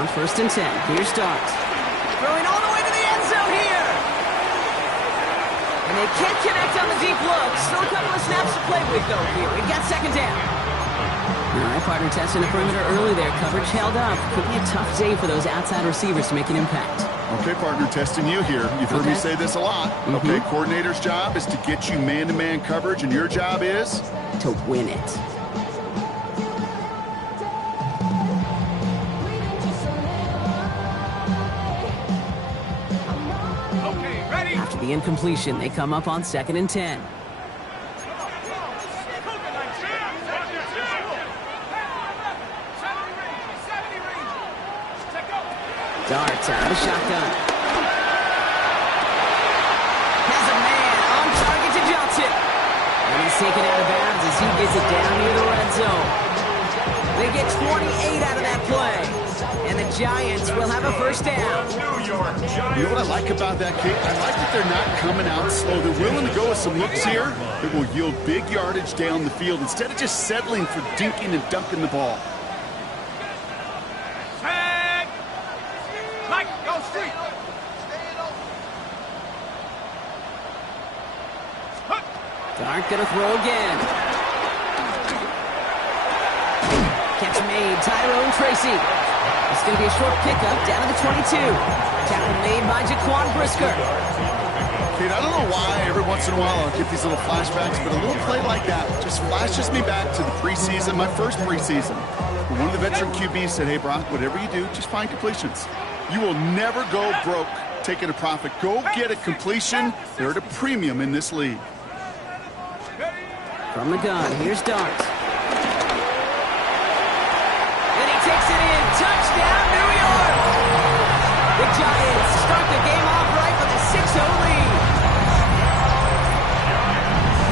On 1st and 10, here's Starks. Throwing all the way to the end zone here. And they can't connect on the deep look. Still a couple of snaps to play with, though, here. We've got 2nd down. All right, partner testing the perimeter early there. Coverage held up. Could be a tough day for those outside receivers to make an impact. Okay, partner, testing you here. You've heard me say this a lot. Okay, coordinator's job is to get you man-to-man coverage, and your job is? To win it. Okay, ready? After the incompletion, they come up on 2nd and 10. Darts out of the shotgun. Has a man on target to Johnson. And he's taken out of bounds as he gets it down near the red zone. They get 28 out of that play. And the Giants will have a 1st down. You know what I like about that, Kate? I like that they're not coming out slow. They're willing to go with some looks here that will yield big yardage down the field instead of just settling for dinking and dunking the ball. Dart gonna throw again. Catch made, Tyrone Tracy. It's gonna be a short pickup down to the 22. Tackle made by Jaquan Brisker. Kate, I don't know why every once in a while I'll get these little flashbacks, but a little play like that just flashes me back to the preseason, my first preseason. One of the veteran QBs said, hey, Brock, whatever you do, just find completions. You will never go broke taking a profit. Go get a completion. They're at a premium in this league. From the gun, here's Dart. And he takes it in. Touchdown, New York! The Giants start the game off right with a 6-0 lead.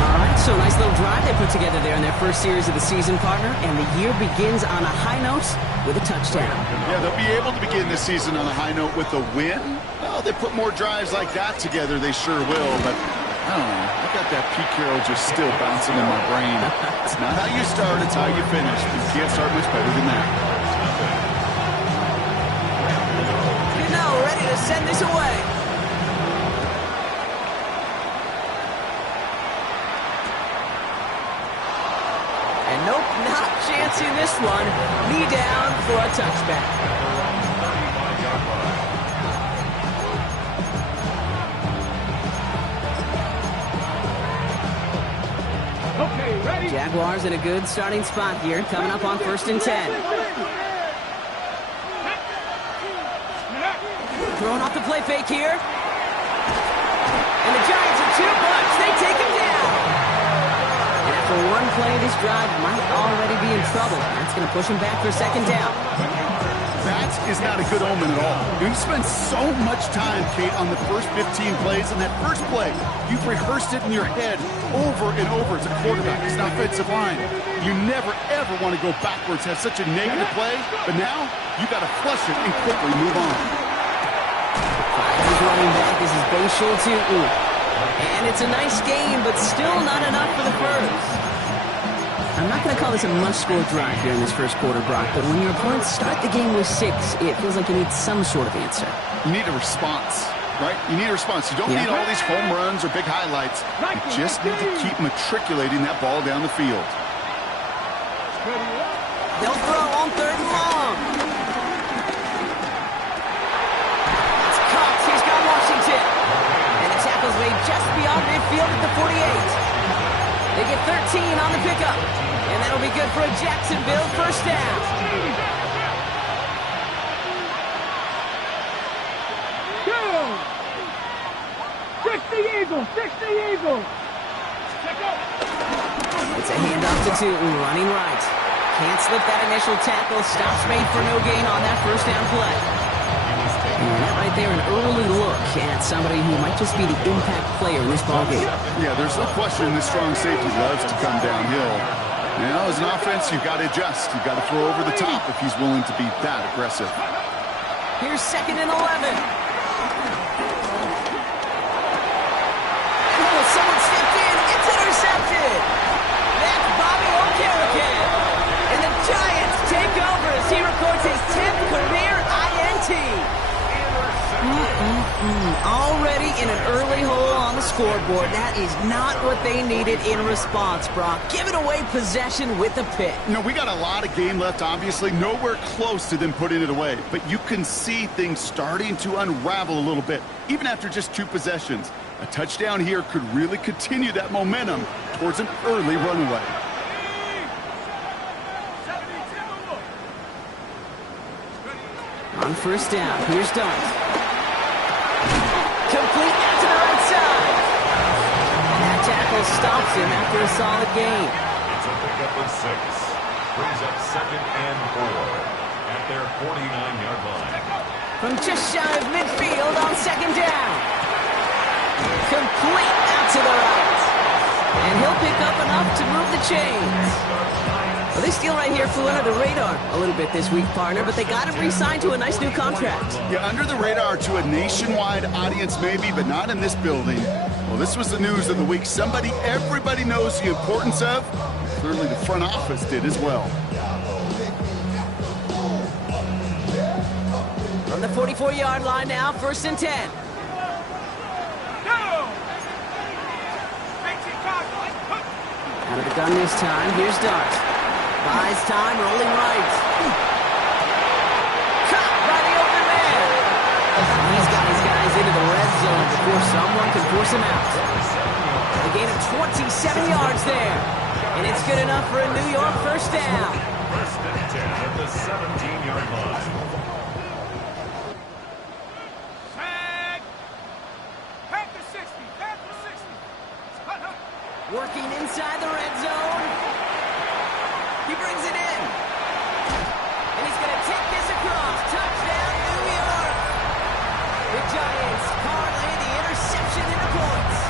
All right, so nice little drive they put together there in their first series of the season, partner. And the year begins on a high note with a touchdown. Yeah, they'll be able to begin this season on a high note with a win. Well, they put more drives like that together, they sure will, but I don't know. I got that Pete Carroll just still bouncing in my brain. It's not how you start, it's how you finish. You can't start much better than that. You know, ready to send this away. And nope, not chancing this one. Knee down for a touchback. Okay, ready? Jaguars in a good starting spot here, coming up on 1st and 10. Throwing off the play fake here. And the Giants are too much. They take him down. And after one play, this drive might already be in trouble. That's going to push him back for 2nd down. That is not a good omen at all. You spend so much time, Kate, on the first 15 plays, and that first play, you've rehearsed it in your head over and over as a quarterback, as an offensive line. You never, ever want to go backwards, have such a negative play, but now you got to flush it and quickly move on. His running back is his Bashul Tutu. And it's a nice game, but still not enough for the first. I'm not going to call this a must-score drive here in this first quarter, Brock, but when your opponents start the game with 6, it feels like you need some sort of answer. You need a response, right? You need a response. You don't need all these home runs or big highlights. You just need to keep matriculating that ball down the field. They'll throw on 3rd and long. It's Cox. He's got Washington. And the tackle's made just beyond midfield at the 48. They get 13 on the pickup. And that'll be good for a Jacksonville 1st down. Fix the Eagles! It's a handoff to Tootin, running right. Can't slip that initial tackle. Stops made for no gain on that 1st down play. And that right there, an early look at somebody who might just be the impact player in this ballgame. Yeah, there's no question this strong safety loves to come downhill. Now, as an offense, you've got to adjust. You've got to throw over the top if he's willing to be that aggressive. Here's 2nd and 11. Oh, someone stepped in. It's intercepted. That's Bobby Okereke. And the Giants take over as he records his 10th career scoreboard. That is not what they needed in response, Brock. Giving away possession with a pick. You know, we got a lot of game left, obviously. Nowhere close to them putting it away. But you can see things starting to unravel a little bit, even after just 2 possessions. A touchdown here could really continue that momentum towards an early runaway. On first down, here's Dart. Complete out to the right side. And that tackle stops him after a solid gain. It's a pickup of 6. Brings up 2nd and 4 at their 49-yard line. From just shy of midfield on 2nd down. Complete out to the right. And he'll pick up enough to move the chains. Well, this deal right here flew under the radar a little bit this week, partner, but they got him re-signed to a nice new contract. Yeah, under the radar to a nationwide audience maybe, but not in this building. Well, this was the news of the week. Somebody everybody knows the importance of. Clearly the front office did as well. From the 44-yard line now, 1st and 10. Out of the gun this time, here's Dart. Buys time, rolling right. Caught by the open man. He's got his guys into the red zone before someone can force him out. A gain of 27 yards there. And it's good enough for a New York first down. 1st and 10 at the 17-yard line. Back to 60. Back to 60. Working inside the red zone. He brings it in. And he's going to take this across. Touchdown, New York. The Giants parlay the interception into points.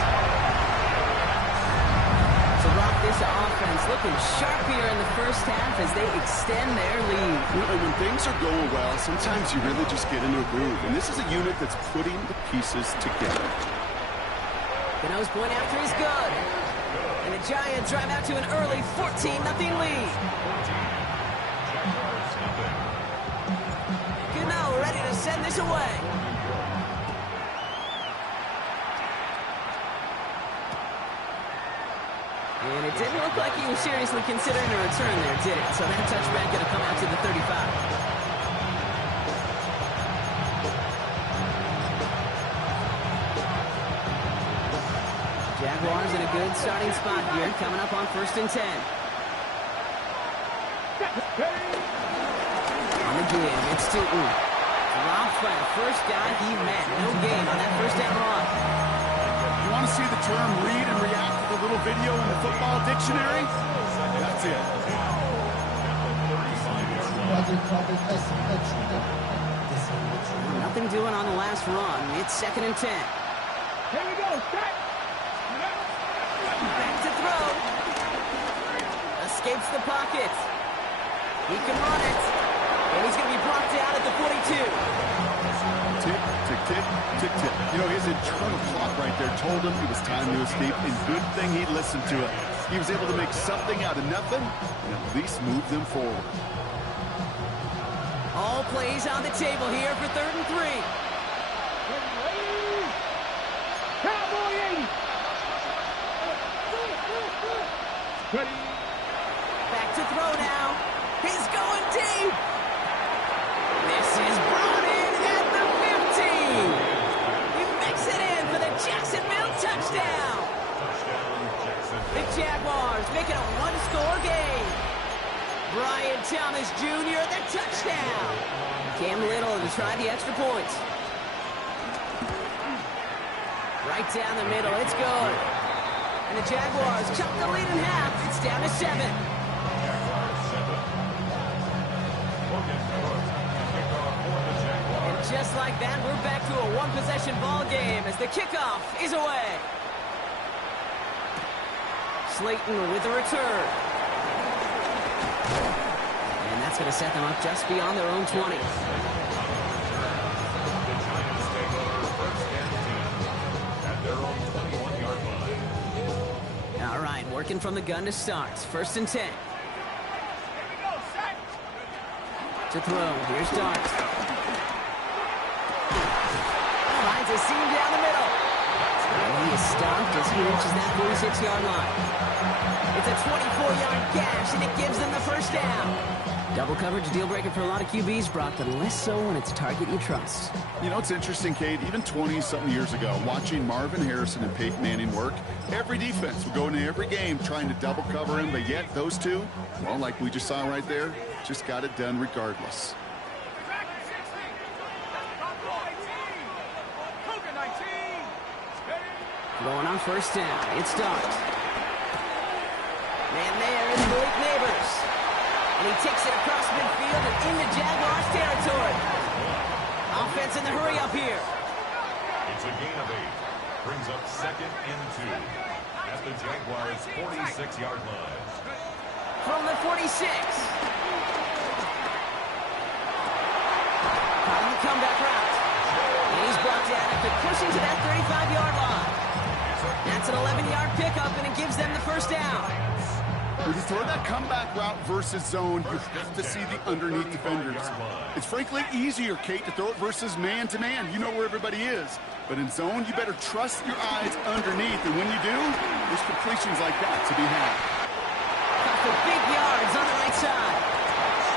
So Brock, this offense looking sharp here in the first half as they extend their lead. When things are going well, sometimes you really just get into a groove. And this is a unit that's putting the pieces together. The nose point after is good. And the Giants drive out to an early 14-0 lead. Gano ready to send this away. And it didn't look like he was seriously considering a return there, did it? So that touchback going to come out to the 35. Jaguars in a good starting spot here, coming up on 1st and 10. On the give, it's Tootin. Drop flat, first guy he met. No gain on that first down run. You want to see the term read and react to the little video in the football dictionary? That's it. Nothing doing on the last run. It's 2nd and 10. Here we go. Set. Back to throw. Escapes the pocket. He can run it. And he's going to be brought down at the 42. Tick, tick, tick, tick, tick. You know, his internal clock right there told him it was time to escape, and good thing he listened to it. He was able to make something out of nothing and at least move them forward. All plays on the table here for 3rd and 3. Cowboy 80. Ready. Back to throw now. He's going deep. This is brought in at the 15. He makes it in for the Jacksonville touchdown. The Jaguars make it a 1-score game. Brian Thomas Jr. the touchdown. Cam Little to try the extra point. Right down the middle. It's good. And the Jaguars chop the lead in half. It's down to 7. And just like that, we're back to a one-possession ball game as the kickoff is away. Slayton with the return. And that's going to set them up just beyond their own 20. All right, working from the gun to start. 1st and 10. To throw. Here's Dart. Finds a seam down the middle. And he is stopped as he reaches that 46-yard line. It's a 24-yard gash, and it gives them the first down. Double coverage, a deal breaker for a lot of QBs, Brock, but less so when it's a target you trust. You know, it's interesting, Kate, even 20-something years ago, watching Marvin Harrison and Peyton Manning work, every defense would go into every game trying to double cover him, but yet those two, well, like we just saw right there, just got it done regardless. Going on first down. It's Dart. Man there is Malik Neighbors. And he takes it across midfield and into Jaguars territory. Offense in the hurry up here. It's a gain of 8. Brings up 2nd and 2 at the Jaguars' 46-yard line. From the 46. On the comeback route. And he's brought down after pushing to that 35-yard line. That's an 11-yard pickup, and it gives them the first down. When you throw that comeback route versus zone, you have to see the underneath defenders. It's frankly easier, Kate, to throw it versus man-to-man. You know where everybody is. But in zone, you better trust your eyes underneath. And when you do, there's completions like that to be had. Got for big yards on the right side.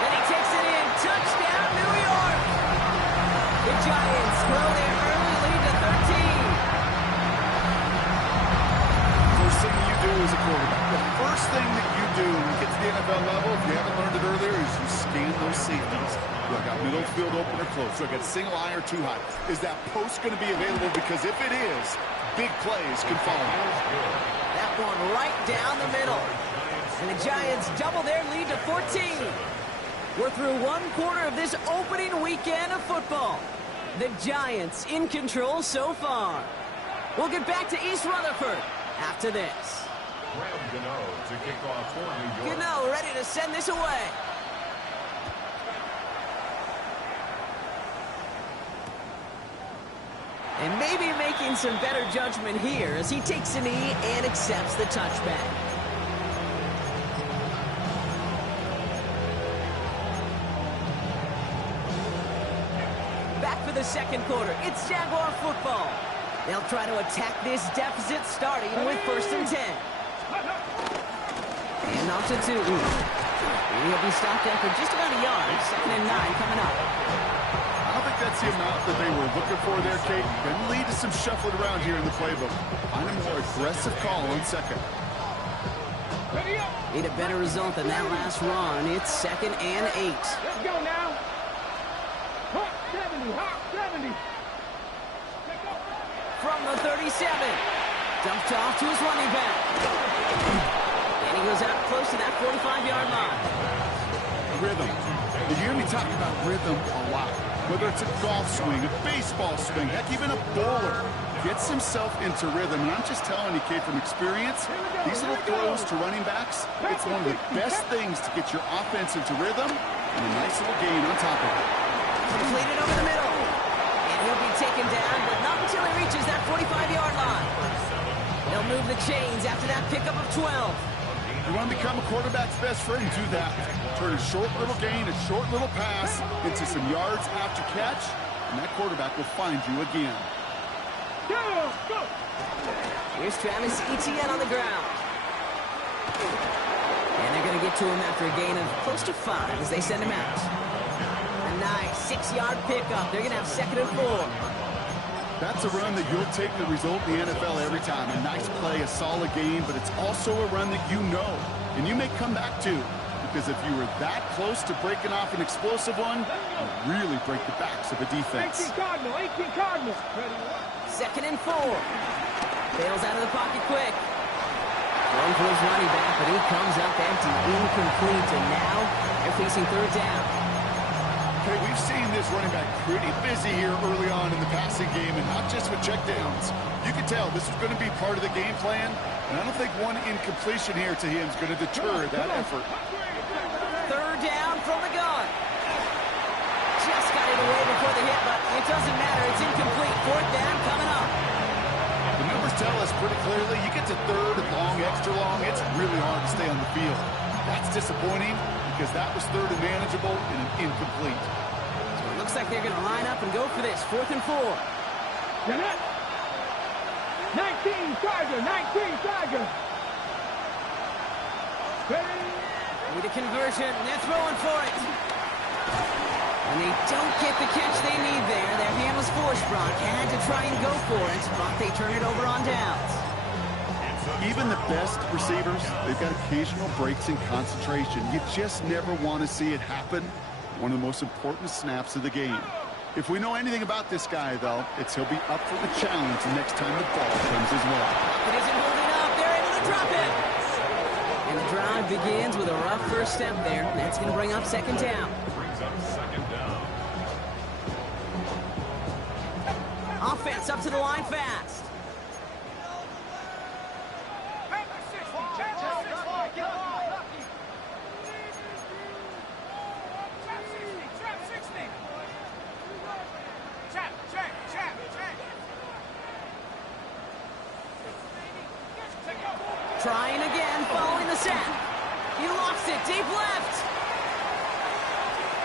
Then he takes it in. Touchdown, New York! The Giants grow their early lead to 13. First thing you do as a quarterback, the first thing that you do when you get to the NFL level, if you haven't learned it earlier, is you scan those safeties. Do I got middle field open or close? Do I got single eye or too high? Is that post going to be available? Because if it is, big plays can follow. That one right down the middle. And the Giants double their lead to 14. We're through one quarter of this opening weekend of football. The Giants in control so far. We'll get back to East Rutherford after this. To kick off for New York. Gano ready to send this away. And maybe making some better judgment here as he takes a knee and accepts the touchback. Back for the second quarter. It's Jaguar football. They'll try to attack this deficit starting with 1st and 10. And off to 2. And he'll be stopped after just about a yard. 2nd and 9 coming up. I don't think that's the amount that they were looking for there, Kate. Going to lead to some shuffling around here in the playbook. Find a more aggressive call on 2nd. Need a better result than that last run. It's 2nd and 8. Let's go now. Hot 70, hot 70. From the 37. Dumped off to his running back. And he goes out close to that 45-yard line. Rhythm. You hear me talk about rhythm a lot. Whether it's a golf swing, a baseball swing, heck, even a bowler gets himself into rhythm. And I'm just telling you, Kate, from experience, these little throws to running backs, it's one of the best things to get your offense into rhythm and a nice little gain on top of it. Completed over the middle. And he'll be taken down, but not until he reaches that 45-yard line. They'll move the chains after that pickup of 12. You want to become a quarterback's best friend, do that. Turn a short little gain, a short little pass into some yards after catch, and that quarterback will find you again. Go! Here's Travis Etienne on the ground. And they're going to get to him after a gain of close to 5 as they send him out. A nice 6-yard pickup. They're going to have 2nd and 4. That's a run that you'll take the result in the NFL every time. A nice play, a solid game, but it's also a run that you know, and you may come back to, because if you were that close to breaking off an explosive one, you really break the backs of a defense. 18 Cardinals. 2nd and 4. Bails out of the pocket quick. Going for his running back, but he comes up empty, incomplete, and now they're facing 3rd down. Okay, we've seen this running back pretty busy here early on in the passing game, and not just with checkdowns. You can tell this is going to be part of the game plan, and I don't think one incompletion here to him is going to deter that effort. 3rd down from the gun. Just got it away before the hit, but it doesn't matter. It's incomplete. 4th down coming up. The numbers tell us pretty clearly, you get to 3rd and long, extra long, it's really hard to stay on the field. That's disappointing because that was 3rd and manageable and an incomplete. So it looks like they're going to line up and go for this. 4th and 4. 19 Tiger, 19 Tiger. Ready? Need a conversion. They're throwing for it. And they don't get the catch they need there. Their hand was forced, Brock. Had to try and go for it, but they turn it over on downs. Even the best receivers, they've got occasional breaks in concentration. You just never want to see it happen. One of the most important snaps of the game. If we know anything about this guy, though, it's he'll be up for the challenge the next time the ball comes his way. It isn't holding up. They're able to drop it. And the drive begins with a rough first step there. That's going to bring up second down. Brings up second down. Offense up to the line fast. Trying again, following the set. He lost it, deep left.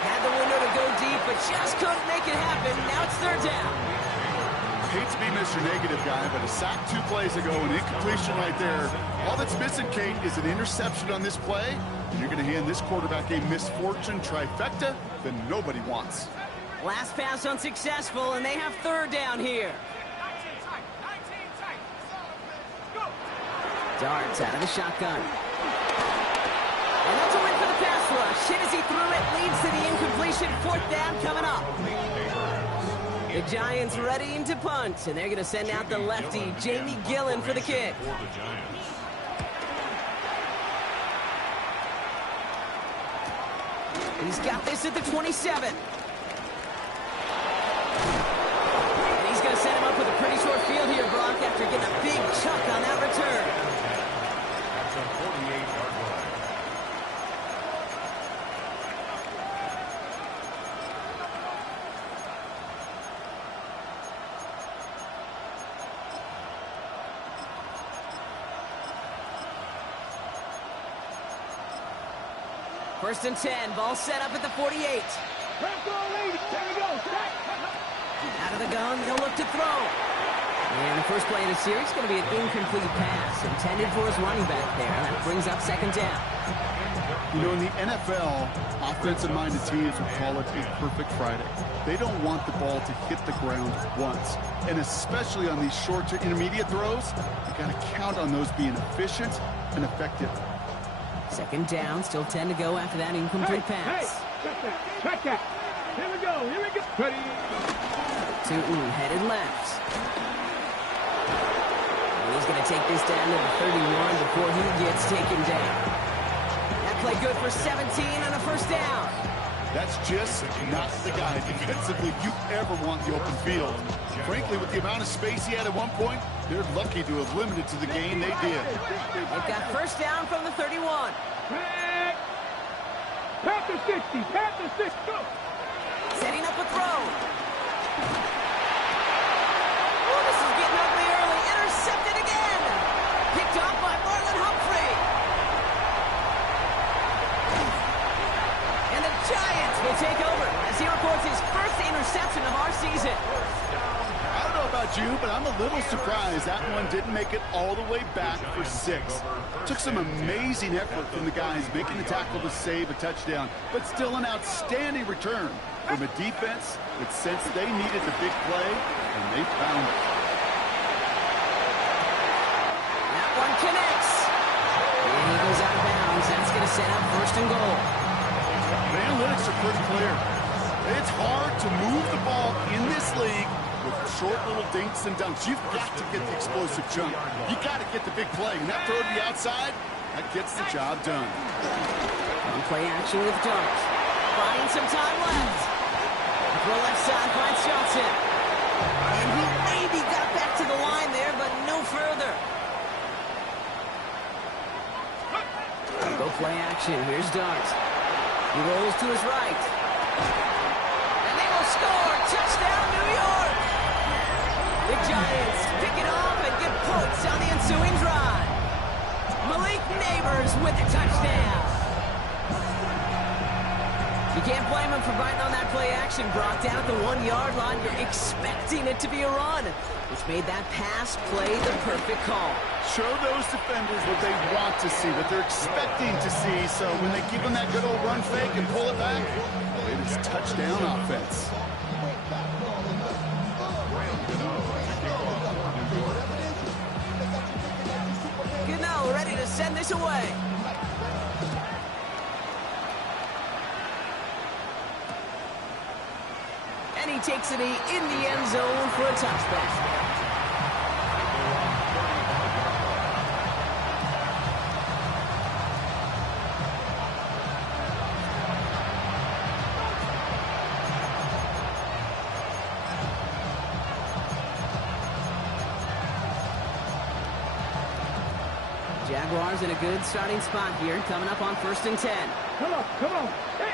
Had the window to go deep, but just couldn't make it happen. Now it's third down. Hate to be Mr. Negative guy, but a sack 2 plays ago, an incompletion right there. All that's missing, Kate, is an interception on this play. And you're going to hand this quarterback a misfortune trifecta that nobody wants. Last pass unsuccessful, and they have third down here. Darts out of the shotgun. And that's a win for the pass rush. Hit as he threw it, leads to the incompletion. Fourth down coming up. The Giants ready to punt, and they're going to send out the lefty, Jamie Gillen, for the kick. He's got this at the 27. And he's going to set him up with a pretty short field here, Brock, after getting a big chuck on that return. That's a 48-yard line. First and 10, ball set up at the 48. There we go. Out of the gun, they'll look to throw. And the first play of the series is going to be an incomplete pass intended for his running back there. That brings up second down. You know, in the NFL, offensive-minded teams would call it a perfect Friday. They don't want the ball to hit the ground once. And especially on these short to intermediate throws, you got to count on those being efficient and effective. Second down, still 10 to go after that incomplete pass. Hey, check that. Here we go. Ready? Tootin headed left. And he's going to take this down to the 31 before he gets taken down. That play good for 17 and a first down. That's just not the guy defensively you ever want the open field. Frankly, with the amount of space he had at one point, they're lucky to have limited to the gain they did. They've got first down from the 31. Panther 60, go! Setting up a throw. Oh, this is getting ugly early. Intercepted again. Picked off by Marlon Humphrey. And the Giants will take over as he records his first interception of our season. I don't know about you, but I'm a little surprised that one didn't make it all the way back for 6. Took some amazing effort from the guys making the tackle to save a touchdown, but still an outstanding return from a defense that sensed they needed the big play, and they found it. That one connects. And he goes out of bounds. That's going to set up first and goal. The analytics are pretty clear. It's hard to move the ball in this league with short little dinks and dunks. You've got to get the explosive jump. You got to get the big play. And that throw to the outside, that gets the job done. On play action with Dart. Buying some time left. Throw left side finds Johnson. And he maybe got back to the line there, but no further. Go play action. Here's Dart. He rolls to his right. And they will score. Touchdown, New York. The Giants pick it off and get points on the ensuing drive. Malik Neighbors with a touchdown. You can't blame him for biting on that play action, Brock. Down at the 1-yard line, you're expecting it to be a run, which made that pass play the perfect call. Show those defenders what they want to see, what they're expecting to see, so when they give them that good old run fake and pull it back, it is touchdown offense. Gano ready to send this away. And he takes it in the end zone for a touchback. Jaguars in a good starting spot here, coming up on 1st and 10. Come on, come on. Hey.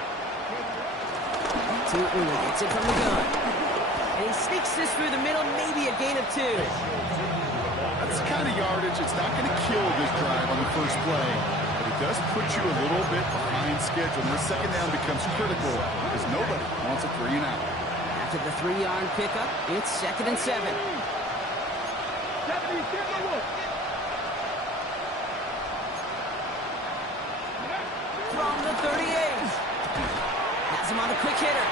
Gets it from the gun. And he sneaks this through the middle, maybe a gain of 2. That's the kind of yardage. It's not going to kill this drive on the first play, but it does put you a little bit behind schedule. And this second down becomes critical because nobody wants a 3 and out. After the 3-yard pickup, it's 2nd and 7. 70, get the look. From the 38. Has him on a quick hitter.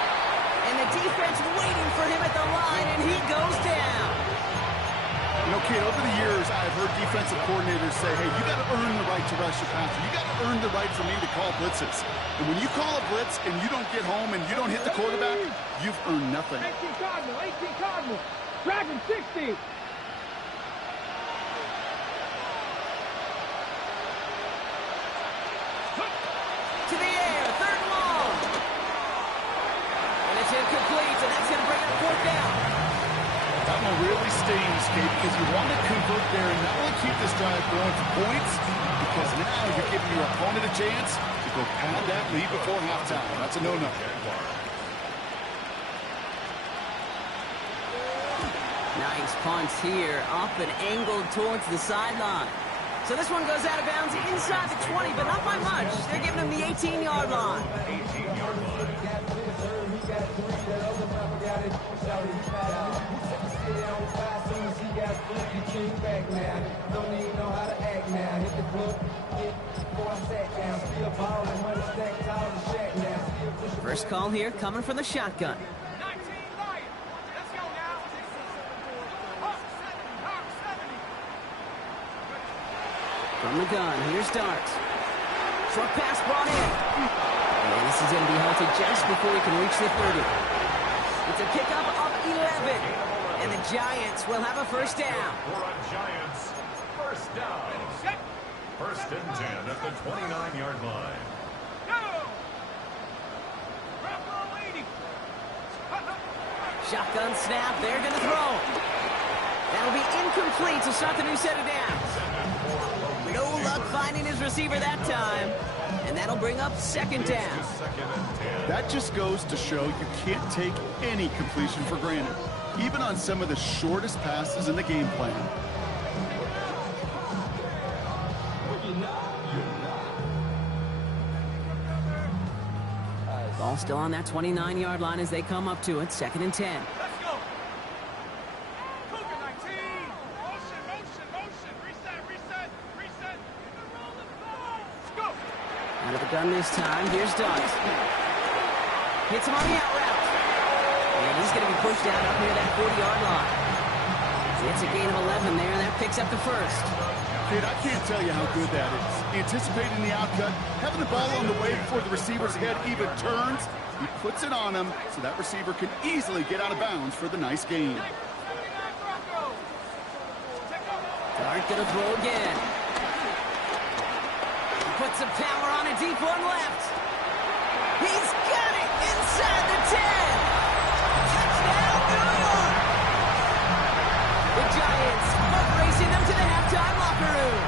And the defense waiting for him at the line, and he goes down. You know, kid, over the years, I've heard defensive coordinators say, hey, you got to earn the right to rush your passer. You got to earn the right for me to call blitzes. And when you call a blitz and you don't get home and you don't hit the quarterback, you've earned nothing. 18 Cardinal. Dragon 60. To the air, 3rd and long. And it's incomplete, and that's going to bring up 4th down. That one really stings, Kate, because you want to convert there and not only keep this drive going for points, because now you're giving your opponent a chance to go pad that lead before halftime. That's a no-no. Nice punts here, up and angled towards the sideline. So this one goes out of bounds inside the 20, but not by much. They're giving him the 18-yard line. 18-yard line. First call here coming from the shotgun. From the gun, here's Darts. Short pass brought in. And this is going to be halted just before he can reach the 30. It's a pickup of 11. And the Giants will have a first down. For a Giants first down. 1st and 10 at the 29-yard line. Shotgun snap, they're going to throw. That'll be incomplete to start the new set of downs. No luck finding his receiver that time. And that'll bring up 2nd down. That just goes to show you can't take any completion for granted, even on some of the shortest passes in the game plan. Ball still on that 29-yard line as they come up to it, 2nd and 10. Out of the gun this time, here's Duggs. Hits him on the out route. And he's going to be pushed down up near that 40-yard line. It's a gain of 11 there, and that picks up the first. Kid, I can't tell you how good that is. Anticipating the outcut, having the ball on the way before the receiver's head even turns, he puts it on him so that receiver can easily get out of bounds for the nice gain. Dart going to throw again. Put some power on a deep one left. He's got it inside the 10. Touchdown, New York. The Giants are racing them to the halftime locker room.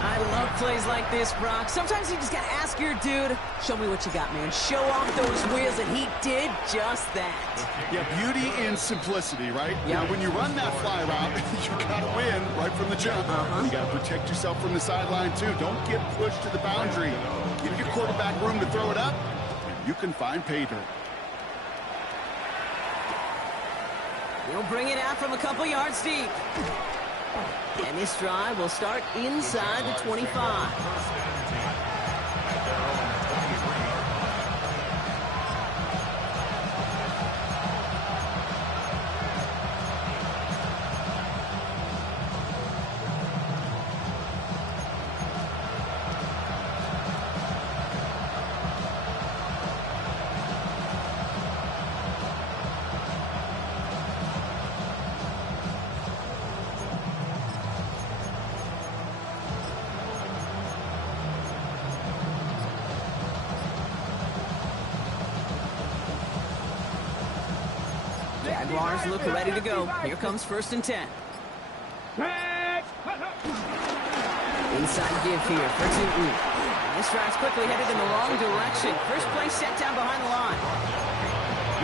I love plays like this, Brock. Sometimes you just got to ask your dude, show me what you got, man. Show off those wheels, and he did just that. Yeah, beauty and simplicity, right? Yeah. Now, when you run that fly route, you got to win right from the jump. You got to protect yourself from the sideline, too. Don't get pushed to the boundary. Give your quarterback room to throw it up, and you can find pay dirt. He'll bring it out from a couple yards deep. And this drive will start inside the 25. Jaguars look ready to go. Here comes 1st and 10. Inside give here for Newton. This drive's quickly headed in the wrong direction. First play set down behind the line.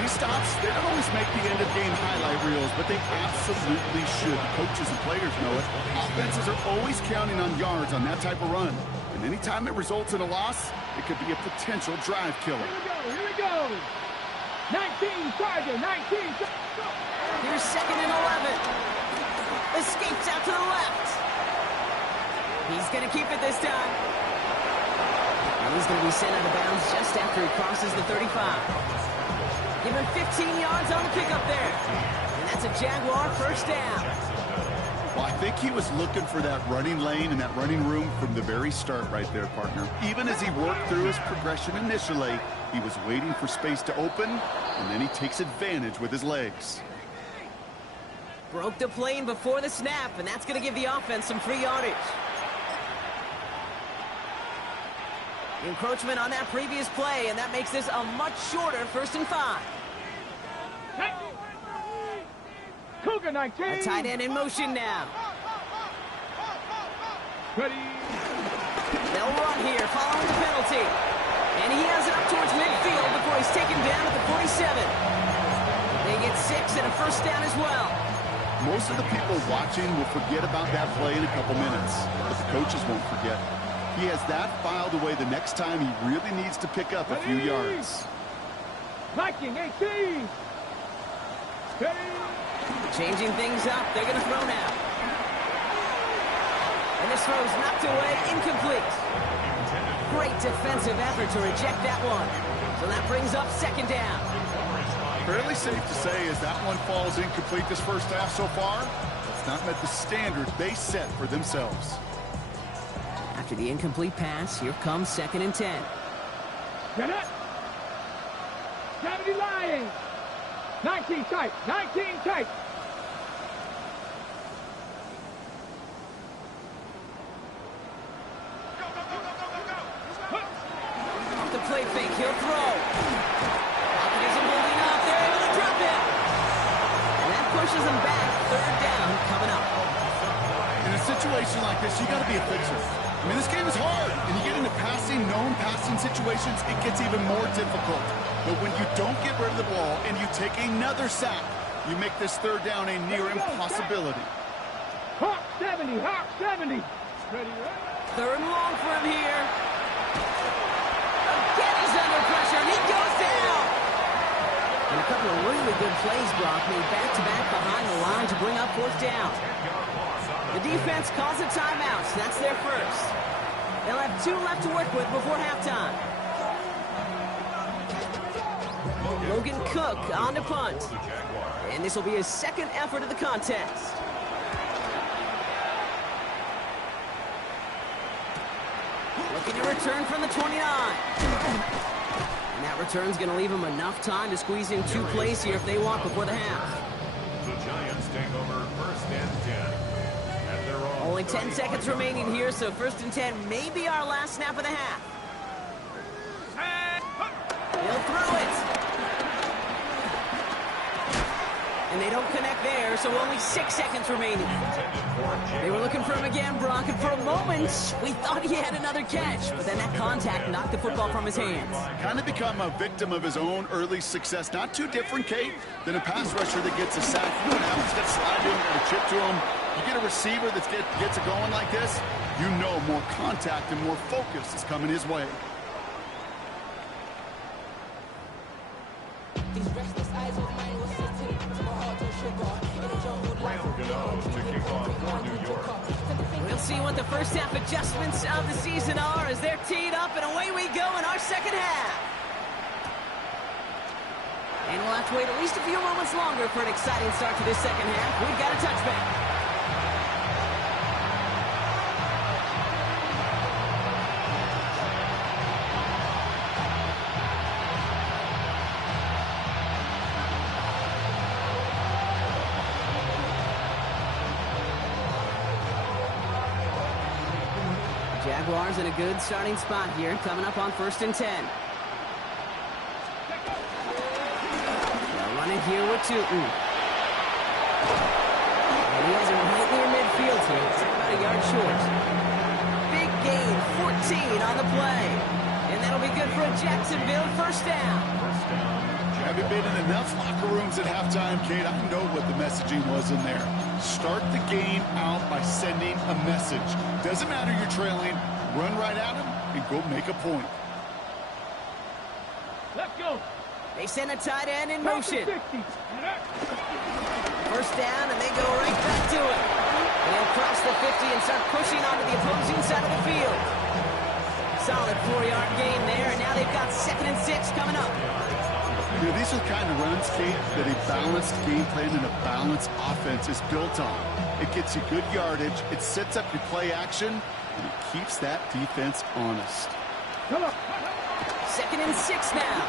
These stops, they don't always make the end-of-game highlight reels, but they absolutely should. Coaches and players know it. Offenses are always counting on yards on that type of run. And anytime it results in a loss, it could be a potential drive killer. Here we go. 19 Charger, 19. Here's 2nd and 11. Escapes out to the left. He's going to keep it this time. And he's going to be sent out of bounds just after he crosses the 35. Give him 15 yards on the pickup there. And that's a Jaguar 1st down. Well, I think he was looking for that running lane and that running room from the very start right there, partner. Even as he worked through his progression initially, he was waiting for space to open, and then he takes advantage with his legs. Broke the plane before the snap, and that's going to give the offense some free yardage. Encroachment on that previous play, and that makes this a much shorter 1st and 5. Cougar 19. A tight end in motion now. Ready. They'll run here following the penalty. And he has it up towards midfield before he's taken down at the 47. They get 6 and a 1st down as well. Most of the people watching will forget about that play in a couple minutes, but the coaches won't forget. He has that filed away the next time he really needs to pick up a few yards. Viking 18. Ready. Changing things up. They're going to throw now. And this throw's knocked away, incomplete. Great defensive effort to reject that one. So that brings up 2nd down. Fairly safe to say as that one falls incomplete this first half so far, it's not met the standard they set for themselves. After the incomplete pass, here comes 2nd and 10. Get it. 70 Lions. 19 tight. 19 tight. Off the play fake, he'll throw. Pocket isn't holding up. They're able to drop him. And that pushes him back. 3rd down coming up. In a situation like this, you got to be a fixer. I mean, this game is hard, and you get into known passing situations, it gets even more difficult. But when you don't get rid of the ball and you take another sack, you make this 3rd down a near impossibility. Hawk 70, Hawk 70. Ready. 3rd and long for him here. Again, he's under pressure, and he goes down. And a couple of really good plays, Brock, made back-to-back behind the line to bring up 4th down. The defense calls a timeout, so that's their first. They'll have 2 left to work with before halftime. Logan Cook on to punt. And this will be his 2nd effort of the contest. Looking to return from the 29. And that return's going to leave him enough time to squeeze in 2 plays here if they want before the half. The Giants take over 1st and 10. Only 10 seconds remaining here, so 1st and 10 may be our last snap of the half. He'll throw it. And they don't connect there, so only 6 seconds remaining. They were looking for him again, Brock, and for a moment, we thought he had another catch. But then that contact knocked the football from his hands. Kind of become a victim of his own early success. Not too different, Kate, than a pass rusher that gets a sack. You know what happens? Got to slide to him, got to chip to him. You get a receiver that gets it going like this, you know more contact and more focus is coming his way. To kick off for New York. We'll see what the first half adjustments of the season are as they're teed up, and away we go in our second half. And we'll have to wait at least a few moments longer for an exciting start to this second half. We've got a touchback. Jaguars in a good starting spot here, coming up on 1st and 10. They'll run it here with Tootin. And he has him right near midfield here. It's about a yard short. Big gain, 14 on the play. And that'll be good for a Jacksonville first down. Haven't been in enough locker rooms at halftime, Kate. I know what the messaging was in there. Start the game out by sending a message. Doesn't matter you're trailing, run right at him and go make a point. Let's go. They send a tight end in motion. 50. First down, and they go right back to it. They'll cross the 50 and start pushing onto the opposing side of the field. Solid 4-yard gain there, and now they've got 2nd and 6 coming up. You know, these are the kind of runs, Kate, that a balanced game plan and a balanced offense is built on. It gets you good yardage, it sets up your play action, and it keeps that defense honest. 2nd and 6 now.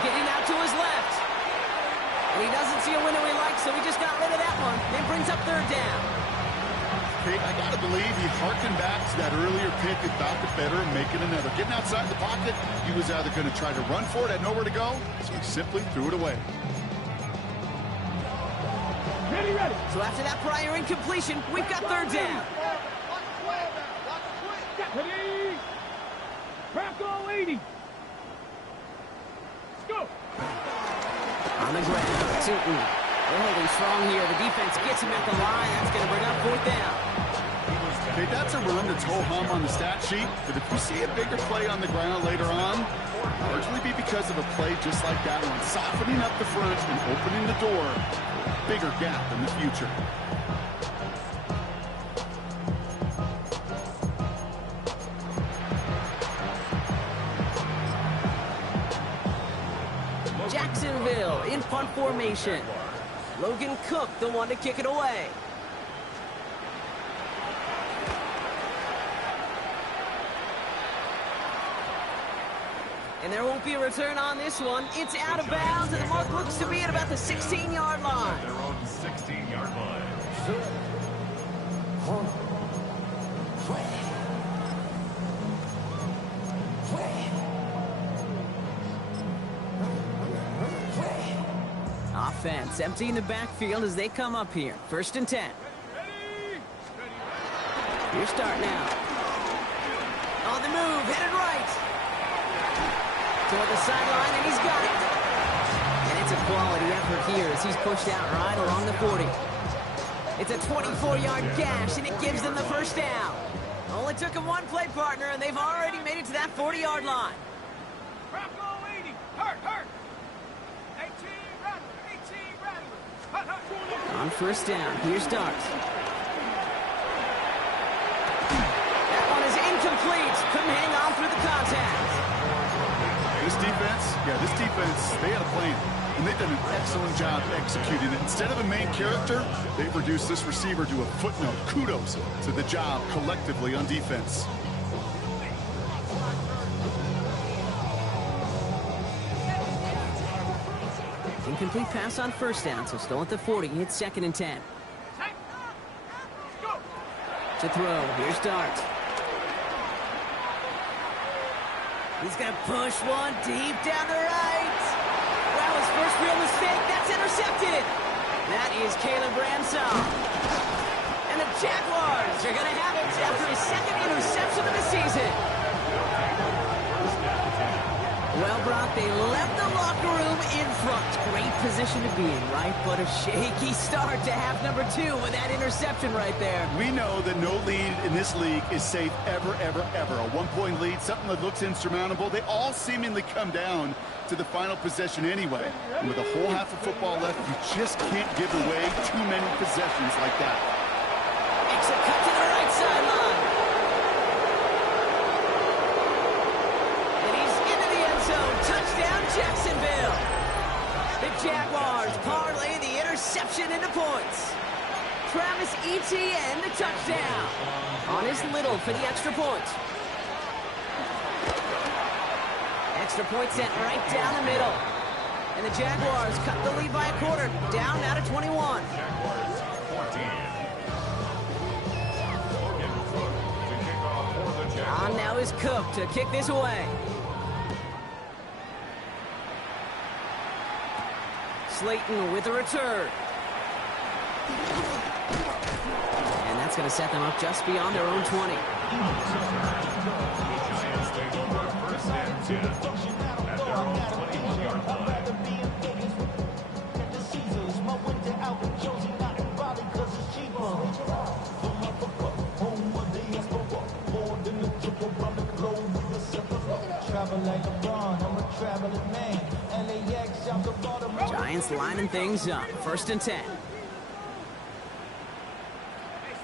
Getting out to his left. And he doesn't see a window he likes, so he just got rid of that one. Then brings up 3rd down. Kate, I got to believe he harkened back to that earlier pick and thought it better and making another. Getting outside the pocket, he was either going to try to run for it, had nowhere to go, so he simply threw it away. Ready. So after that prior incompletion, we've got 3rd down. Ready. Crack all 80. Let's go. On the ground, Tootin. They're holding strong here. The defense gets him at the line. That's going to bring up 4th down. Okay, that's a run that's ho-hum on the stat sheet, but if you see a bigger play on the ground later on, largely be because of a play just like that one, softening up the front and opening the door for a bigger gap in the future. Jacksonville in punt formation. Logan Cook, the one to kick it away. And there won't be a return on this one. It's out of bounds, and the mark looks to be at about the 16-yard line. Their own 16-yard line. Offense emptying the backfield as they come up here. 1st and 10. Your start now. On the move, headed right. Toward the sideline, and he's got it. And it's a quality effort here as he's pushed out right along the 40. It's a 24-yard gash, and it gives them the first down. Only took him one play partner, and they've already made it to that 40-yard line. Bravo 80. Hurt. 18 Rattler. On 1st down, here's Starks. That one is incomplete. Couldn't hang on through the contact. This defense, they had a plan, and they've done an excellent job executing it. Instead of a main character, they've reduced this receiver to a footnote. Kudos to the job collectively on defense. Incomplete pass on 1st down, so still at the 40. It's 2nd and 10. To throw, here's Dart. He's going to push one deep down the right. Well, his first real mistake, that's intercepted. That is Caleb Ransom. And the Jaguars are going to have it after his 2nd interception of the season. Well, Brock, they left the locker room in front. Great position to be in, right? But a shaky start to half number 2 with that interception right there. We know that no lead in this league is safe ever, ever, ever. A one-point lead, something that looks insurmountable. They all seemingly come down to the final possession anyway. And with a whole half of football left, you just can't give away too many possessions like that. Makes a cut to the right sideline. And he's into the end zone. Touchdown, Jacksonville. The Jaguars parlay the interception into points. Travis Etienne, the touchdown. On his Little for the extra point. Extra point sent right down the middle. And the Jaguars cut the lead by a quarter. Down now to 21. Jaguars 14. Logan Cook to kick off for the Jaguars. On now is Cook to kick this away. Slayton with a return. And that's going to set them up just beyond their own 20. Giants take over first and 10 at their own 21-yard line. Giants lining things up. First and 10. Hey,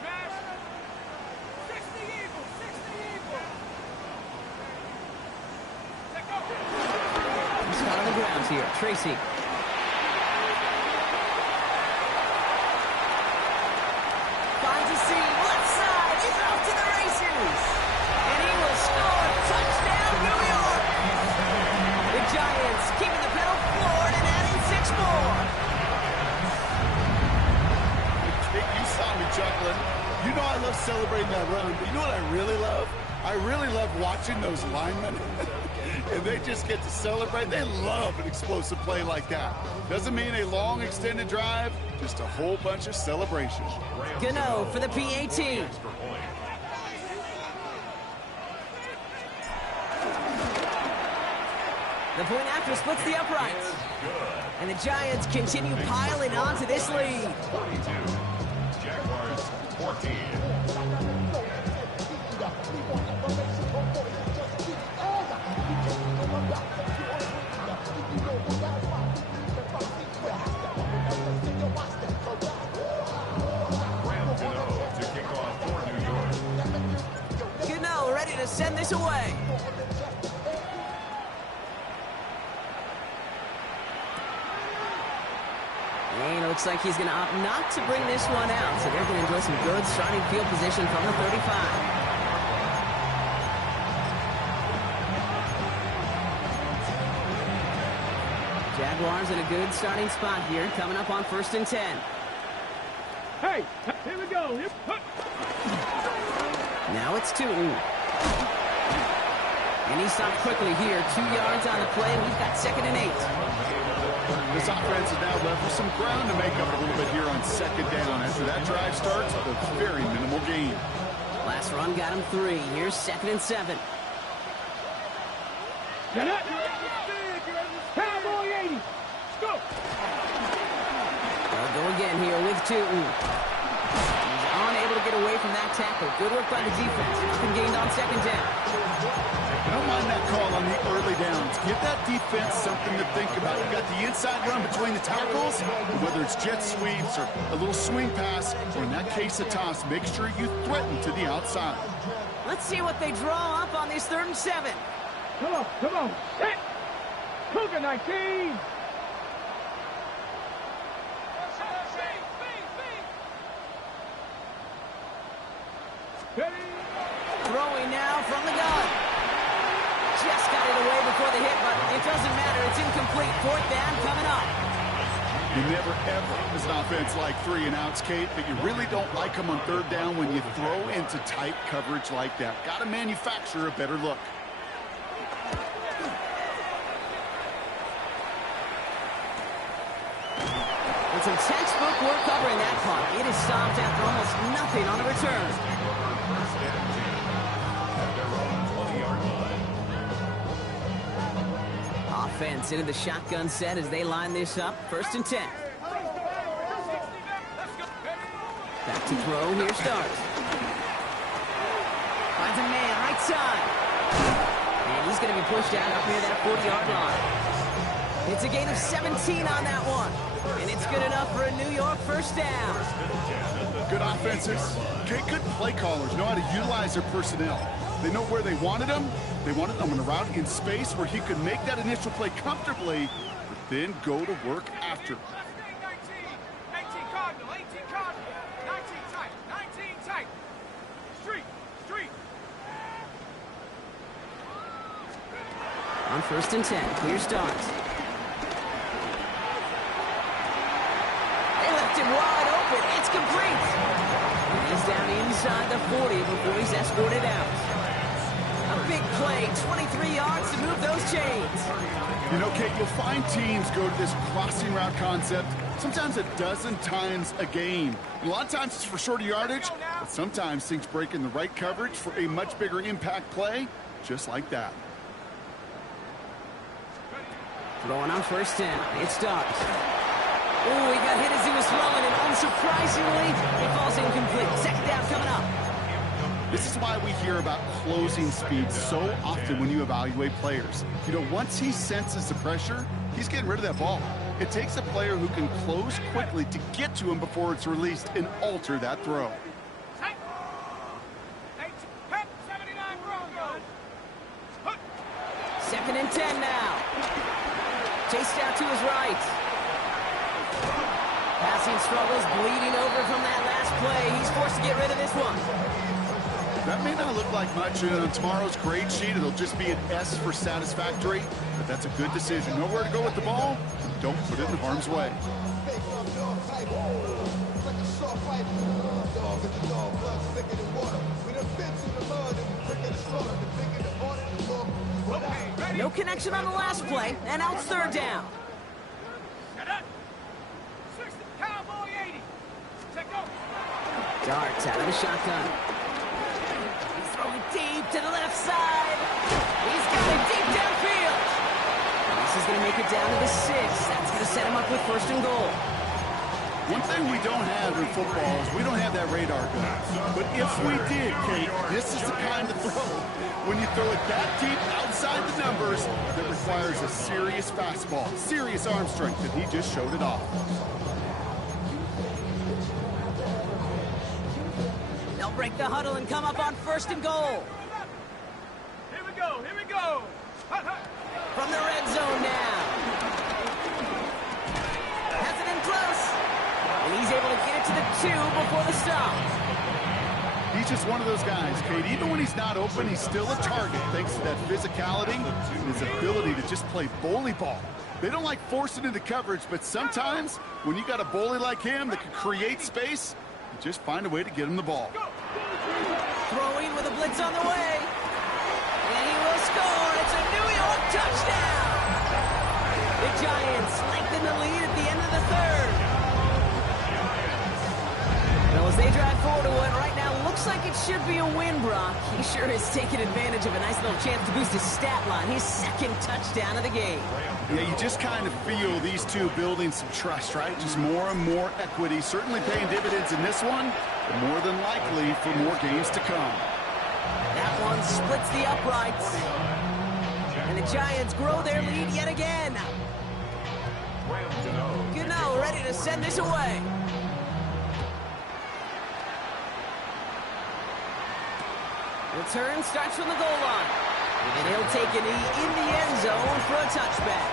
smash. 60 Eagles, 60 Eagles. Let go. He's out on the grounds here. Tracy. Finds a seam. Left side. He's off to the races. And he will score. Touchdown, New York. The Giants keeping the pedal forward and adding 6 more. You saw me chuckling. You know I love celebrating that run, but you know what I really love? I really love watching those linemen. And they just get to celebrate. They love an explosive play like that. Doesn't mean a long extended drive, just a whole bunch of celebration. Gano for the PAT. Extra point. The point after splits the uprights. And the Giants continue piling on to this lead. 22. Jaguars 14. To kick off for New York. Gano ready to send this away. And it looks like he's going to opt not to bring this one out. So they're going to enjoy some good starting field position from the 35. Jaguars in a good starting spot here, coming up on first and 10. Hey, here we go. Now it's Tootin. And he stopped quickly here. 2 yards on the play. We've got second and 8. This offense is now left with some ground to make up a little bit here on second down. After that drive starts, a very minimal gain. Last run got him 3. Here's second and 7. Get it. Cowboy 80. Go. They'll go again here with Tootin. He's unable to get away from that tackle. Good work by the defense. Nothing gained on second down. I don't mind that call on the early downs. Give that defense something to think about. You've got the inside run between the tackles, and whether it's jet sweeps or a little swing pass, or in that case a toss, make sure you threaten to the outside. Let's see what they draw up on this 3rd and 7. Come on, come on. Set. Cougar 19. Throwing now from the gun. Just got it away before the hit, but it doesn't matter. It's incomplete. 4th down coming up. You never, ever, as an offense, like 3 and outs, Kate, but you really don't like them on 3rd down when you throw into tight coverage like that. Got to manufacture a better look. It's some textbook work covering that punt. It is stopped after almost nothing on the return. First and 10 at their own 20-yard line. offense into the shotgun set as they line this up. 1st and 10. Back to throw. Here starts. Finds a man right side. And he's going to be pushed out up near that 40-yard line. It's a gain of 17 on that one. And it's good enough for a New York 1st down. Good offenses. Okay, good play callers know how to utilize their personnel. They know where they wanted him. They wanted him on a route in space where he could make that initial play comfortably, but then go to work after. 19 Cardinal, 18 Cardinal, 19 tight, 19 tight. Street. On 1st and 10, clear starts. They left him wide open. It's complete. He's down inside the 40 before he's escorted out. A big play, 23 yards to move those chains. You know, Kate, you'll find teams go to this crossing route concept sometimes a dozen times a game. And a lot of times it's for shorter yardage, but sometimes things break in the right coverage for a much bigger impact play, just like that. Throwing on 1st down. It stops. Oh, he got hit as he was throwing, and unsurprisingly, it falls incomplete. 2nd down coming up. This is why we hear about closing speed so often when you evaluate players. You know, once he senses the pressure, he's getting rid of that ball. It takes a player who can close quickly to get to him before it's released and alter that throw. 2nd and 10 now. Chased out to his right. Passing struggles, bleeding over from that last play. He's forced to get rid of this one. That may not look like much on tomorrow's grade sheet. It'll just be an S for satisfactory, but that's a good decision. Know where to go with the ball. Don't put it in harm's way. No connection on the last play, and now it's 3rd down. Darts out of the shotgun. He's throwing deep to the left side. He's got it deep downfield. This is going to make it down to the 6. That's going to set him up with 1st and goal. One thing we don't have in football is we don't have that radar gun. But if we did, Kate, this is the kind of throw. When you throw it that deep outside the numbers, that requires a serious fastball, serious arm strength, and he just showed it off. They'll break the huddle and come up on 1st and goal. Here we go. From the red zone now. Has it in close. And he's able to get it to the 2 before the stop. He's just one of those guys, Kate. Even when he's not open, he's still a target thanks to that physicality and his ability to just play bully ball. They don't like forcing into coverage, but sometimes when you got a bully like him that can create space, you just find a way to get him the ball. Throwing with a blitz on the way. And he will score. It's a New York touchdown. The Giants lengthen the lead at the end of the 3rd. Well, as they drive forward to what right now looks like it should be a win, Brock. He sure is taking advantage of a nice little chance to boost his stat line. His 2nd touchdown of the game. Yeah, you just kind of feel these two building some trust, right? Just more and more equity. Certainly paying dividends in this one, but more than likely for more games to come. That one splits the uprights. And the Giants grow their lead yet again. Gano ready to send this away. Return starts from the goal line. And he'll take a knee in the end zone for a touchback.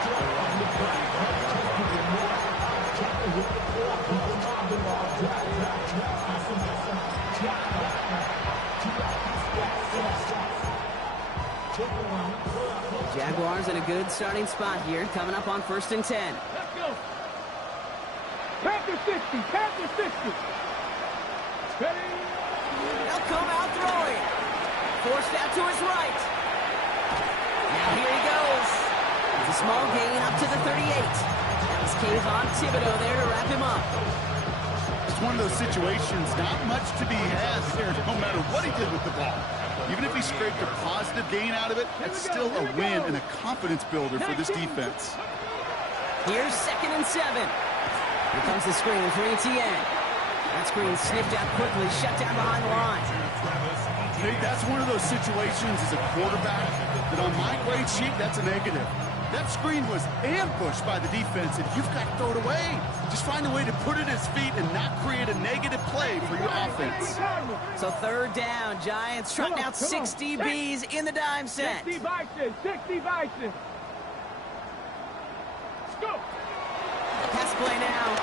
Jaguars in a good starting spot here, coming up on 1st and 10. Let's go. Panther 60, Panther 60. Ready? They'll come out throwing. Forced out to his right. Now here he goes. It's a small gain up to the 38. That was Kayvon Thibodeau there to wrap him up. It's one of those situations, not much to be had there, no matter what he did with the ball. Even if he scraped a positive gain out of it, that's still a win and a confidence builder for this defense. Here's 2nd and 7. Here comes the screen for ETN. That screen sniffed out quickly, shut down behind the line. Hey, that's one of those situations as a quarterback that on my grade sheet, that's a negative. That screen was ambushed by the defense, and you've got to throw it away. Just find a way to put it at his feet and not create a negative play for your offense. So 3rd down, Giants trotting out 6 DBs in the dime set. 60 Bison, 60 Bison. Let's go. Pass play now.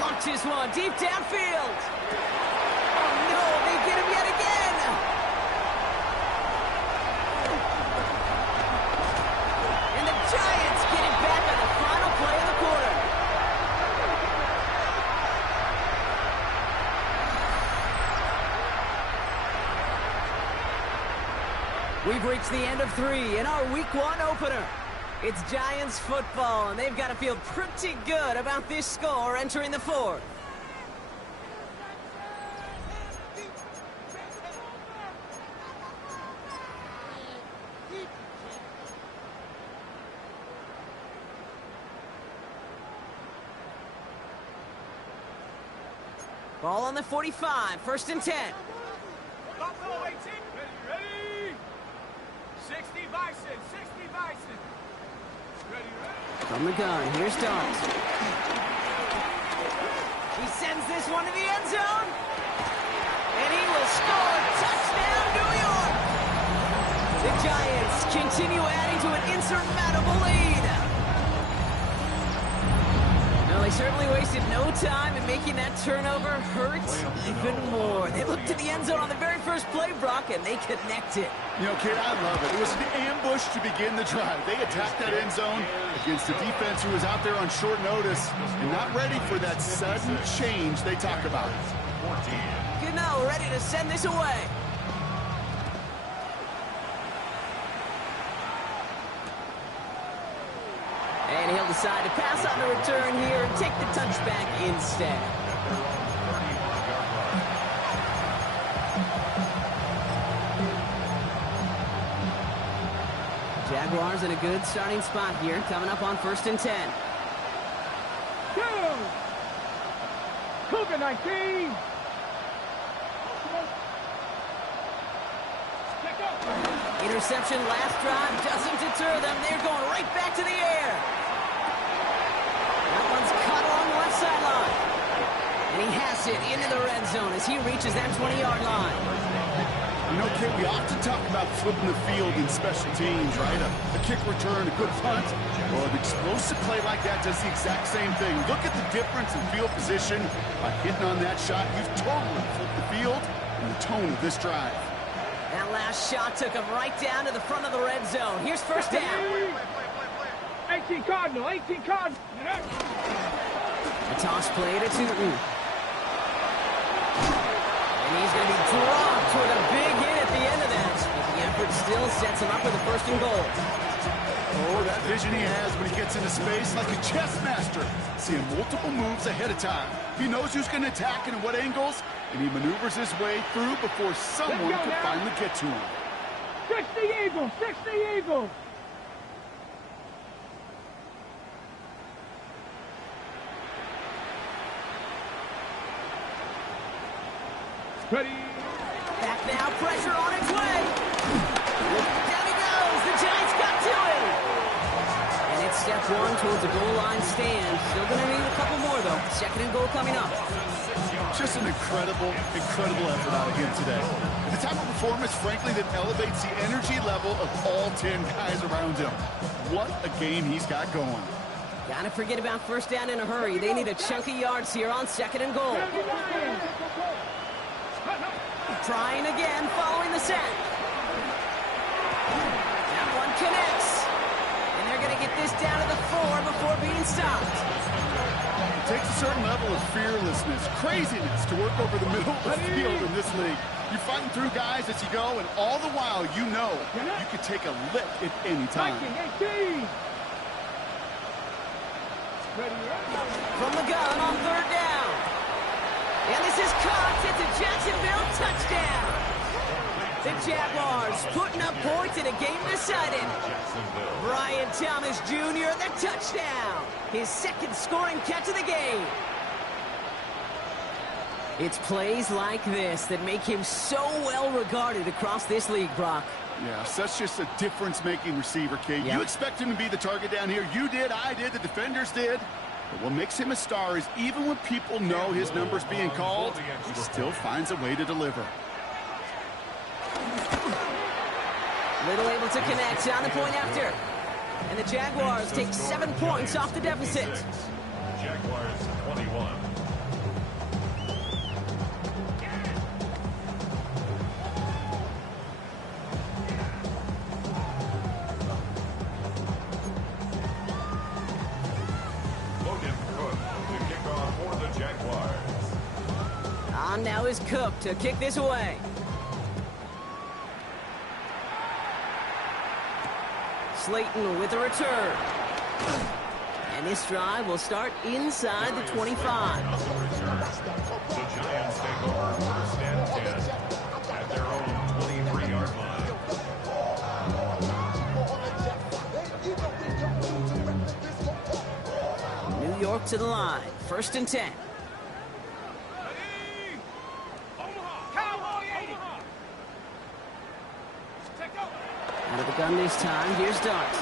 Launches one deep downfield. Oh no, they get him yet again. And the Giants get it back on the final play of the quarter. We've reached the end of 3 in our Week 1 opener. It's Giants football, and they've got to feel pretty good about this score entering the 4th. Ball on the 45, 1st and 10. Buffalo 18. Ready? 60 Bison, 60 Bison. Ready. From the gun, here's Dawes. He sends this one to the end zone. And he will score. Touchdown, New York! The Giants continue adding to an insurmountable lead. No, they certainly wasted no time in making that turnover hurt even more. They looked to the end zone on the very first play, Brock, and they connected. You know, kid, I love it. It was an ambush to begin the drive. They attacked that end zone against a defense who was out there on short notice and not ready for that sudden change they talk about. Good now, ready to send this away. And he'll decide to pass on the return here and take the touchback instead. Jaguars in a good starting spot here, coming up on 1st and 10. Go! Cougar 19. Interception last drive doesn't deter them. They're going right back to the air. That one's caught along the left sideline. And he has it into the red zone as he reaches that 20-yard line. You know, kid, we often talk about flipping the field in special teams, right? A kick return, a good punt. Well, an explosive play like that does the exact same thing. Look at the difference in field position by hitting on that shot. You've totally flipped the field and the tone of this drive. That last shot took him right down to the front of the red zone. Here's 1st down. 18 Cardinal, 18 Cardinal. A toss play to Tootin. And he's going to be dropped with a big hit at the end of that. But the effort still sets him up with a 1st and goal. Oh, that vision he has when he gets into space like a chess master. Seeing multiple moves ahead of time. He knows who's going to attack and in what angles, and he maneuvers his way through before someone can finally get to him. 60 Eagles, 60 Eagles. Ready. Back now, pressure on its way. Down he goes. The Giants got to him. And it's step 1 towards the goal line stand. Still going to need a couple more, though. 2nd and goal coming up. Just an incredible effort out of him today. The type of performance, frankly, that elevates the energy level of all 10 guys around him. What a game he's got going. Gotta forget about 1st down in a hurry. They need a chunk of yards here on 2nd and goal. Trying again, following the sack. That one connects. And they're going to get this down to the 4 before being stopped. It takes a certain level of fearlessness, craziness to work over the middle of the field in this league. You're fighting through guys as you go, and all the while you know you could take a lick at any time. From the gun on 3rd down. And this is caught. It's a Jacksonville touchdown. The Jaguars putting up points in a game decided. Brian Thomas Jr., the touchdown. His second scoring catch of the game. It's plays like this that make him so well regarded across this league, Brock. Yeah, such just a difference-making receiver, Kate. Yep. You expect him to be the target down here. You did, I did, the defenders did. But what makes him a star is even when people know his number's being called, he still finds a way to deliver. Little able to connect on the point after. And the Jaguars take 7 points off the deficit. Jaguars 21. On now is Cook to kick this away. Slayton with a return. And this drive will start inside the 25. The Giants take over first and 10 at their own 23-yard line. New York to the line. First and 10. Out of the gun this time. Here's Dart.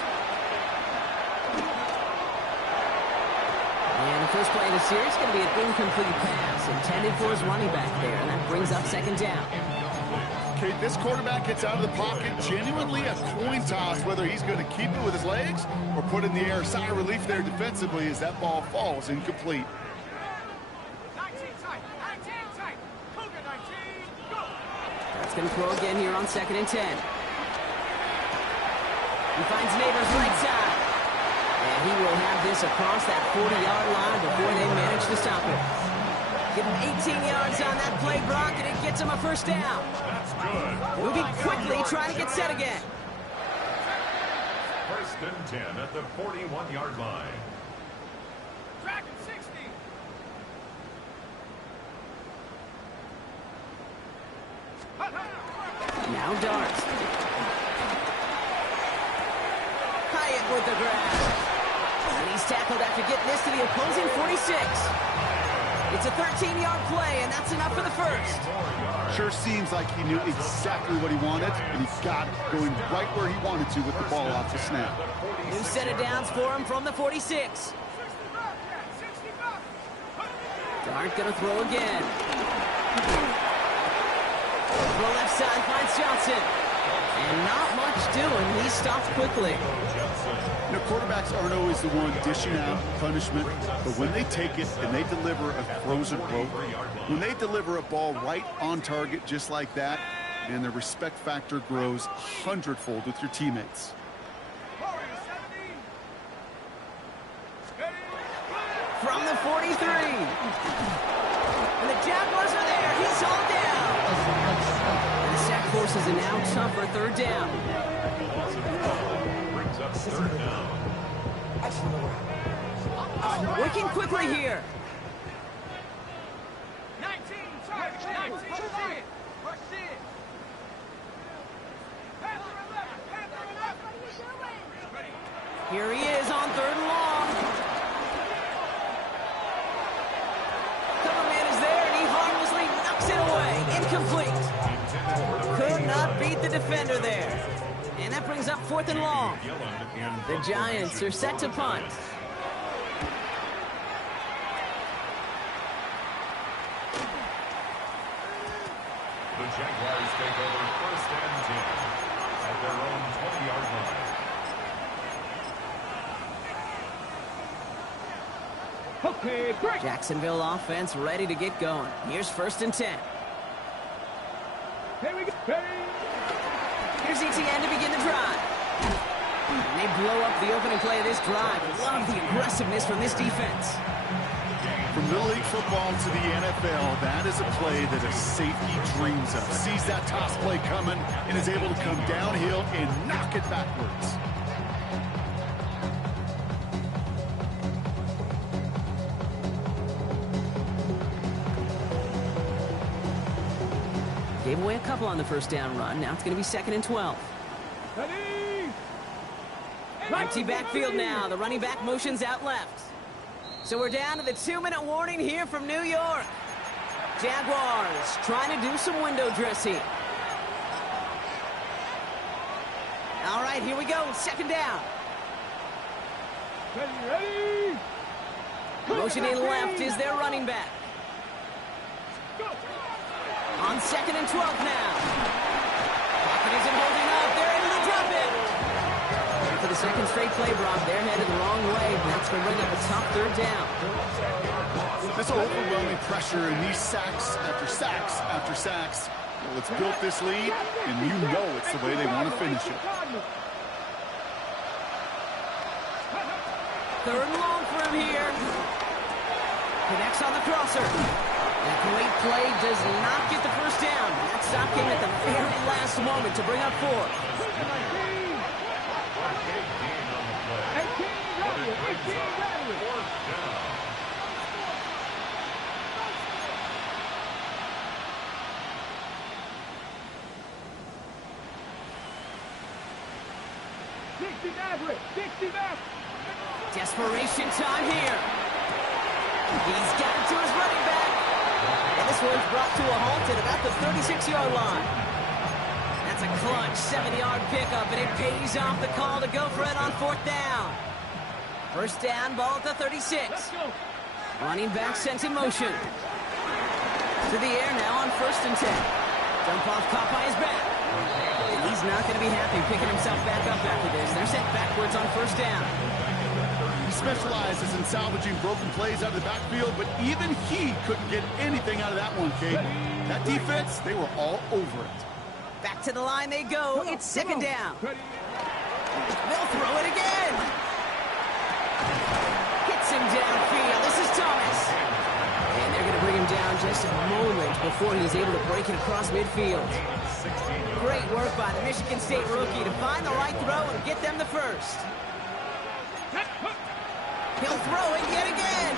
And the first play of the series is going to be an incomplete pass intended for his running back there, and that brings up second down. Kate, this quarterback gets out of the pocket, genuinely a coin toss whether he's going to keep it with his legs or put in the air. Sigh of relief there defensively as that ball falls incomplete. That's going to throw again here on second and 10. He finds Neighbors right side. And he will have this across that 40-yard line before they manage to stop it. Give him 18 yards on that play, Brock, and it gets him a first down. That's good. Moving quickly, trying to get set again. First and 10 at the 41-yard line. Dragon 60. Now Dart. Hyatt with the grab. And he's tackled after getting this to the opposing 46. It's a 13-yard play, and that's enough for the first. Sure seems like he knew exactly what he wanted, and he got it, going right where he wanted to with the ball off the snap. New set of downs for him from the 46. Dart gonna throw again. Throw left side, finds Johnson. And not much doing. He's stopped quickly. You know, quarterbacks aren't always the one dishing out punishment, but when they take it and they deliver a frozen rope, when they deliver a ball right on target just like that, and the respect factor grows 100-fold with your teammates. From the 43. And the Jaguars are there. He's hauled down. And the sack forces a now tougher third down. Brings up third down. Working quickly here. 19, 19, Here he is on third and long. Cover man is there, and he harmlessly knocks it away. Incomplete. Could not beat the defender there. And that brings up fourth and long. The Giants are set to punt. The Jaguars take over first and 10 at their own 20-yard line. Okay, break. Jacksonville offense ready to get going. Here's first and 10. Here we go. Ready. Here's ETN to begin the drive. And they blow up the opening play of this drive. Love the aggressiveness from this defense. From Little League football to the NFL, that is a play that a safety dreams of. Sees that toss play coming and is able to come downhill and knock it backwards. Gave away a couple on the first down run. Now it's going to be 2nd and 12. Empty backfield now. The running back motions out left. So we're down to the 2-minute warning here from New York. Jaguars trying to do some window dressing. All right, here we go. 2nd down. Ready? Motioning left is their running back. On 2nd and 12 now. Pocket isn't holding up. They're able to drop it. And for the second straight play, Brock, they're headed the wrong way. That's going to bring up a tough 3rd down. This overwhelming pressure and these sacks after sacks after sacks. Well, it's built this lead, and you know it's the way they want to finish it. 3rd and long for him here. Connects on the crosser. That great play does not get the first down. That stop came at the very last moment to bring up 4. Desperation time here. He's got it to his running back. And this one's brought to a halt at about the 36-yard line. That's a clutch 7-yard pickup, and it pays off the call to go for it on 4th down. First down, ball at the 36. Running back sent in motion. To the air now on 1st and 10. Jump off caught by his back. And he's not going to be happy picking himself back up after this. They're sent backwards on 1st down. He specializes in salvaging broken plays out of the backfield, but even he couldn't get anything out of that one, Kate. That defense, they were all over it. Back to the line they go. It's 2nd down. They'll throw it again. Hits him downfield. This is Thomas. And they're going to bring him down just a moment before he's able to break it across midfield. Great work by the Michigan State rookie to find the right throw and get them the first. He'll throw it yet again.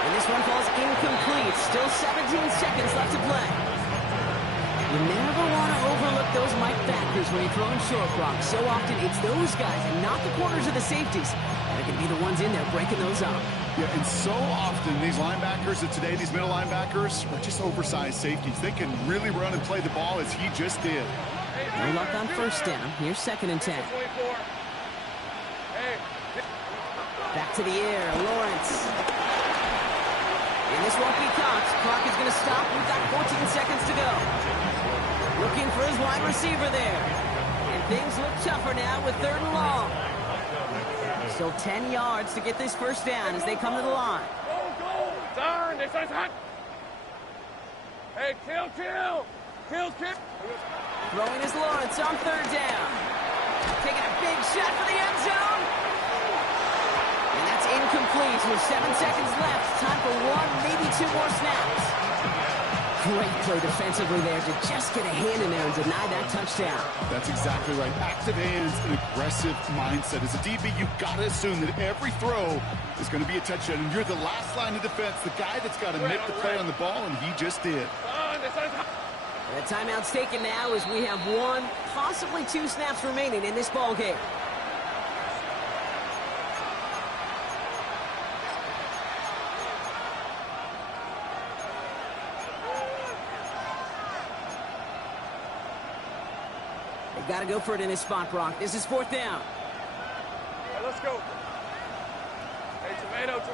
And this one falls incomplete. Still 17 seconds left to play. You never want to overlook those Mike backers when you're throwing short, Brock. So often it's those guys and not the corners or the safeties that are going to be the ones in there breaking those up. Yeah, and so often these linebackers of today, these middle linebackers, are just oversized safeties. They can really run and play the ball as he just did. No luck on 1st down. Here's 2nd and 10. Back to the air, Lawrence. And this won't be caught. Clock is going to stop. We've got 14 seconds to go. Looking for his wide receiver there. And things look tougher now with 3rd and long. Still 10 yards to get this first down as they come to the line. Go! Turn! This is hot! Hey, kill! Throwing is Lawrence on 3rd down. Taking a big shot for the end zone. And that's incomplete with 7 seconds left. Time for 1, maybe 2 more snaps. Great play defensively there to just get a hand in there and deny that touchdown. That's exactly right. Active hands and aggressive mindset. As a DB, you've got to assume that every throw is going to be a touchdown. And you're the last line of defense, the guy that's got to make the play on the ball, and he just did. The timeout's taken now as we have 1, possibly 2 snaps remaining in this ball game. Got to go for it in this spot, Brock. This is 4th down. Hey, let's go. Hey, tomato. Go.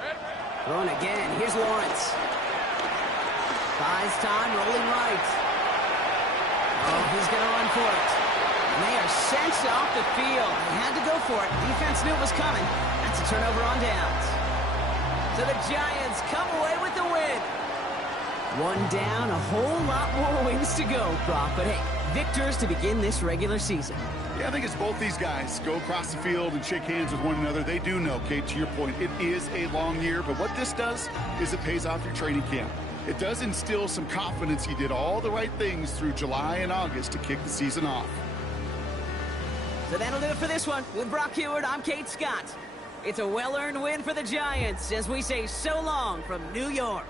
Red. Throwing again. Here's Lawrence. Buys time, rolling right. Oh, he's going to run for it. And they are sent off the field. They had to go for it. Defense knew it was coming. That's a turnover on downs. So the Giants come away with the win. 1 down, a whole lot more wins to go, Brock. But hey, victors to begin this regular season. Yeah, I think it's both these guys go across the field and shake hands with one another. They do know, Kate, to your point, it is a long year. But what this does is it pays off your training camp. It does instill some confidence. He did all the right things through July and August to kick the season off. So that'll do it for this one. With Brock Heward, I'm Kate Scott. It's a well-earned win for the Giants as we say so long from New York.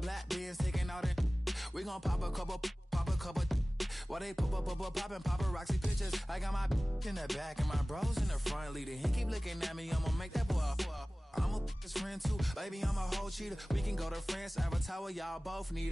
Black beans taking out it. We gon' pop a couple. While they poppin' paparazzi pictures. I got my in the back and my bros in the front leading. He keep looking at me, I'ma make that boy. I'm a his friend too, baby. I'm a whole cheater. We can go to France, Avatar, y'all both need a